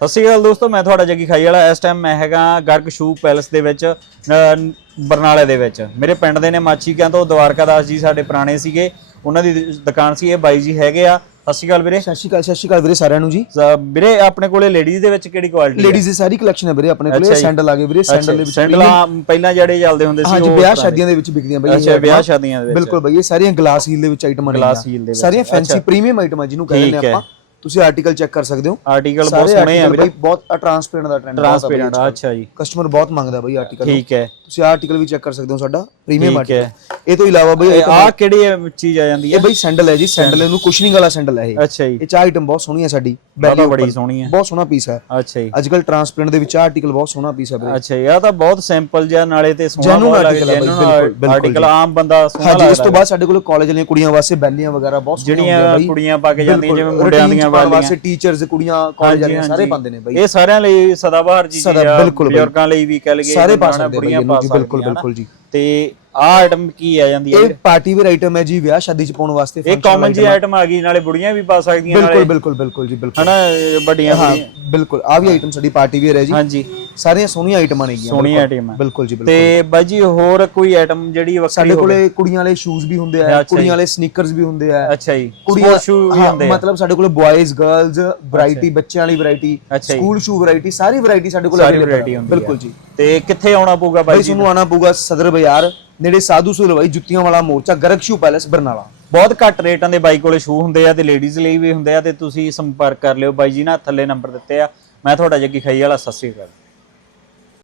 ਸਤਿ ਸ਼੍ਰੀ ਅਕਾਲ ਦੋਸਤੋ ਮੈਂ ਤੁਹਾਡਾ ਜੱਗੀ ਖਾਈ ਵਾਲਾ। ਇਸ ਟਾਈਮ ਮੈਂ ਹੈਗਾ ਗਰਗ ਸ਼ੂ ਪੈਲਸ ਦੇ ਵਿੱਚ ਬਰਨਾਲੇ ਦੇ ਵਿੱਚ। ਮੇਰੇ ਪਿੰਡ ਦੇ ਨੇ ਮਾਚੀ ਕਿਆਂ ਤੋਂ ਦਵਾਰਕਾ ਦਾਸ ਜੀ ਸਾਡੇ ਪੁਰਾਣੇ ਸੀਗੇ। ਉਹਨਾਂ ਦੀ ਦੁਕਾਨ ਸੀ ਇਹ ਬਾਈ ਜੀ ਹੈਗੇ ਆ। ਸਤਿ ਸ਼੍ਰੀ ਅਕਾਲ ਵੀਰੇ। ਸਤਿ ਸ਼੍ਰੀ ਅਕਾਲ ਸਤਿ ਸ਼੍ਰੀ ਅਕਾਲ ਵੀਰੇ ਸਾਰਿਆਂ ਨੂੰ ਜੀ। ਵੀਰੇ ਆਪਣੇ ਕੋਲੇ ਲੇਡੀਜ਼ ਦੇ ਵਿੱਚ ਕਿਹੜੀ ਕੁਆਲਿਟੀ ਲੇਡੀਜ਼ ਦੀ ਸਾਰੀ ਕਲੈਕਸ਼ਨ ਹੈ ਵੀਰੇ ਆਪਣੇ ਕੋਲੇ। ਸੈਂਡਲ ਆ ਗਏ ਵੀਰੇ ਸੈਂਡਲ ਦੇ ਵਿੱਚ ਸੈਂਡਲਾਂ ਪਹਿਲਾਂ ਜਿਹੜੇ ਚੱਲਦੇ ਹੁੰਦੇ ਸੀ ਹਾਂਜੀ ਵਿਆਹ ਸ਼ਾਦੀਆਂ ਦੇ ਵਿੱਚ ਵਿਕਦੀਆਂ ਬਈ ਅੱਛਾ ਵਿਆਹ ਸ਼ਾਦੀਆਂ ਦੇ ਵਿੱਚ। ਬਿਲਕੁਲ ਬਈ ਇਹ ਸਾਰੀਆਂ ਗਲਾਸ ਹੀਲ ਦੇ ਵਿੱਚ ਆਈਟਮਾਂ ਨੇ ਸਾਰੀਆਂ ਫੈਂਸੀ ਪ੍ਰੀਮੀਅਮ ਆਈਟਮਾਂ ਜਿਹਨੂੰ ਕਹਿੰਦੇ ਨੇ। ਆਪਾਂ। ਤੁਸੀਂ ਆਰਟੀਕਲ ਚੈੱਕ ਕਰ ਸਕਦੇ ਹੋ। ਆਰਟੀਕਲ ਬਹੁਤ ਸੋਹਣੇ ਆ ਵੀਰੇ। ਬਹੁਤ ਟ੍ਰਾਂਸਪੇਰੈਂਟ ਦਾ ਟ੍ਰੈਂਡ ਟ੍ਰਾਂਸਪੇਰੈਂਟ ਅੱਛਾ ਜੀ। ਕਸਟਮਰ ਬਹੁਤ ਮੰਗਦਾ ਬਈ ਆਰਟੀਕਲ ਠੀਕ ਹੈ। ਤੁਸੀਂ ਆਰਟੀਕਲ ਵੀ ਚੈੱਕ ਕਰ ਸਕਦੇ ਹੋ ਸਾਡਾ ਪ੍ਰੀਮੀਅਮ ਠੀਕ ਆਰਟੀਕਲ ਹੈ। ਇਹ ਤੋਂ ਇਲਾਵਾ ਬਈ ਆਹ ਕਿਹੜੀ ਚੀਜ਼ ਆ ਜਾਂਦੀ ਇਹ ਹੈ ਬਈ ਸੈਂਡਲ ਹੈ ਜੀ ਸੈਂਡਲ ਇਹਨੂੰ ਕੁਸ਼ਨਿੰਗ ਵਾਲਾ ਸੈਂਡਲ ਹੈ ਇਹ। ਅੱਛਾ ਜੀ। ਇਹ ਚਾਹ ਆਈਟਮ ਬਹੁਤ ਸੋਹਣੀ ਹੈ ਸਾਡੀ। belly ਬੜੀ ਉੱਪਰ। ਸੋਹਣੀ ਹੈ। ਬਹੁਤ ਸੋਹਣਾ ਪੀਸ ਹੈ। ਅੱਛਾ ਜੀ। ਅੱਜ ਕੱਲ ਟ੍ਰਾਂਸਪੇਰੈਂਟ ਦੇ ਵਿੱਚ ਆਰਟੀਕਲ ਬਹੁਤ ਸੋਹਣਾ ਪੀਸ ਹੈ ਵੀਰੇ ਅੱਛਾ ਯਾ ਤਾਂ ਬਹੁਤ ਸਿੰਪਲ ਜਿਹਾ ਨਾਲੇ ਤੇ ਸੋਹਣਾ Genuine ਬਹੁਤ article ਆ ਬਈ, genuine ਬਿਲਕੁਲ, article ਆਮ ਬੰਦਾ ਸੋਹਣਾ ਹਾਂਜੀ ਇਸ ਲੱਗਦਾ ਤੋਂ ਬਾਅਦ ਸਾਡੇ ਕੋਲ ਕਾਲਜ ਵਾਲੀਆਂ ਕੁੜੀਆਂ ਵਾਸਤੇ ਬੈਲੀਆਂ ਵਗੈਰਾ ਬਹੁਤ ਸੋਹਣੀਆਂ ਹੁੰਦੀਆਂ ਜਿਹੜੀਆਂ ਬਈ। ਕੁੜੀਆਂ ਪਾ ਕੇ ਜਾਂਦੀਆਂ ਬਿਲਕੁਲ, ਜਿਵੇਂ ਮੁੰਡਿਆਂ routine ਚ ਦੀਆਂ ਪਾਉਣ ਵਾਲੀਆਂ ਵਾਸਤੇ ਟੀਚਰਸ ਕੁੜੀਆਂ ਕਾਲਜ ਵਾਲੀਆਂ ਸਾਰੇ ਪਾਉਂਦੇ ਨੇ ਬਈ। ਇਹ ਸਾਰਿਆਂ ਲਈ ਸਦਾਬਹਾਰ ਜੀ ਸਦਾ- ਆ ਬਿਲਕੁਲ ਬਈ। ਬਜ਼ੁਰਗਾਂ ਲਈ ਵੀ ਕਹਿ ਲਈਏ ਸਾਰੇ ਪਾ ਪੁਰਾਣਾ ਸਕਦੇ ਬੁੜੀਆਂ ਪਾ ਜੀ, ਬਿਲਕੁਲ। ਬਿਲਕੁਲ ਜੀ। ਤੇ ਆਹ ਆਈਟਮ ਕੀ ਆ ਜਾਂਦੀ ਹੈ ਇਹ ਪਾਰਟੀ ਵੇਅਰ ਆਈਟਮ ਹੈ ਜੀ ਵਿਆਹ ਸ਼ਾਦੀ ਚ ਪਾਉਣ ਵਾਸਤੇ ਇਹ ਕਾਮਨ ਜੀ ਆਈਟਮ ਆ। ਗਈ ਨਾਲੇ ਬੁੜੀਆਂ ਵੀ ਪਾ ਸਕਦੀਆਂ ਬਿਲਕੁਲ ਨਾਲੇ ਬਿਲਕੁਲ ਬਿਲਕੁਲ ਜੀ ਬਿਲਕੁਲ। ਹਨਾ ਵੱਡੀਆਂ ਹਾਂ ਬਿਲਕੁਲ ਆ ਵੀ ਆਈਟਮ ਸਾਡੀ ਪਾਰਟੀ ਵੇਅਰ ਹੈ ਜੀ। ਹਾਂਜੀ। ਸਾਰੀਆਂ ਸੋਹਣੀਆਂ ਆਈਟਮਾਂ ਨੇਗੀਆਂ ਸੋਹਣੀ ਬਿਲਕੁਲ। ਆਈਟਮ ਬਿਲਕੁਲ ਜੀ ਬਿਲਕੁਲ। ਤੇ ਬਾਈ ਜੀ ਹੋਰ ਕੋਈ ਆਈਟਮ ਜਿਹੜੀ ਵੱਖਰੀ ਸਾਡੇ ਕੋਲੇ ਕੁੜੀਆਂ ਵਾਲੇ ਸ਼ੂਜ਼ ਵੀ ਹੁੰਦੇ ਆ ਕੁੜੀਆਂ ਵਾਲੇ ਸਨੀਕਰਸ ਵੀ ਹੁੰਦੇ ਆ। ਅੱਛਾ ਜੀ ਕੁੜੀਆਂ ਸ਼ੂ ਵੀ ਹੁੰਦੇ ਆ। ਮਤਲਬ ਸਾਡੇ ਕੋਲੇ ਬॉयਜ਼ ਗਰਲਸ ਵੈਰਾਈਟੀ ਬੱਚਿਆਂ ਵਾਲੀ ਵੈਰਾਈਟੀ। ਸਕੂਲ ਸ਼ੂ ਵੈਰਾਈਟੀ ਸਾਰੀ ਵੈਰਾਈਟੀ ਸਾਡੇ ਕੋਲ ਵੈਰਾਈਟੀ ਹੈ। ਬਿਲਕੁਲ ਜੀ। ਤੇ ਕਿੱਥੇ ਆਉਣਾ ਪਊਗਾ ਬਾਈ ਜੀ? ਤੁਹਾਨੂੰ ਆਣਾ ਪਊਗਾ ਸਦਰ ਬਾਜ਼ਾਰ ਨੇੜੇ ਸਾਧੂ ਸੁਲਵਾਈ ਜੁੱਤੀਆਂ ਵਾਲਾ ਮੋਰਚਾ ਗਰਗ ਸ਼ੂ ਪੈਲੇਸ ਬਰਨਾਲਾ। ਬਹੁਤ ਘੱਟ ਰੇਟਾਂ ਦੇ ਬਾਈ ਕੋਲੇ ਸ਼ੂ ਹੁੰਦੇ ਆ ਤੇ ਲੇਡੀਜ਼ ਲਈ ਵੀ ਹੁੰਦੇ ਆ ਤੇ ਤੁਸੀਂ ਸੰਪਰਕ ਕਰ ਲਿਓ। ਬਾਈ ਜੀ ਨਾਲ ਥੱਲੇ ਨੰਬਰ ਦਿੱਤੇ ਆ। ਮੈਂ ਤੁਹਾਡਾ ਜੱਗੀ ਖਾਈ ਵਾਲਾ ਸਤਿ ਸ਼੍ਰੀ ਅਕਾਲ।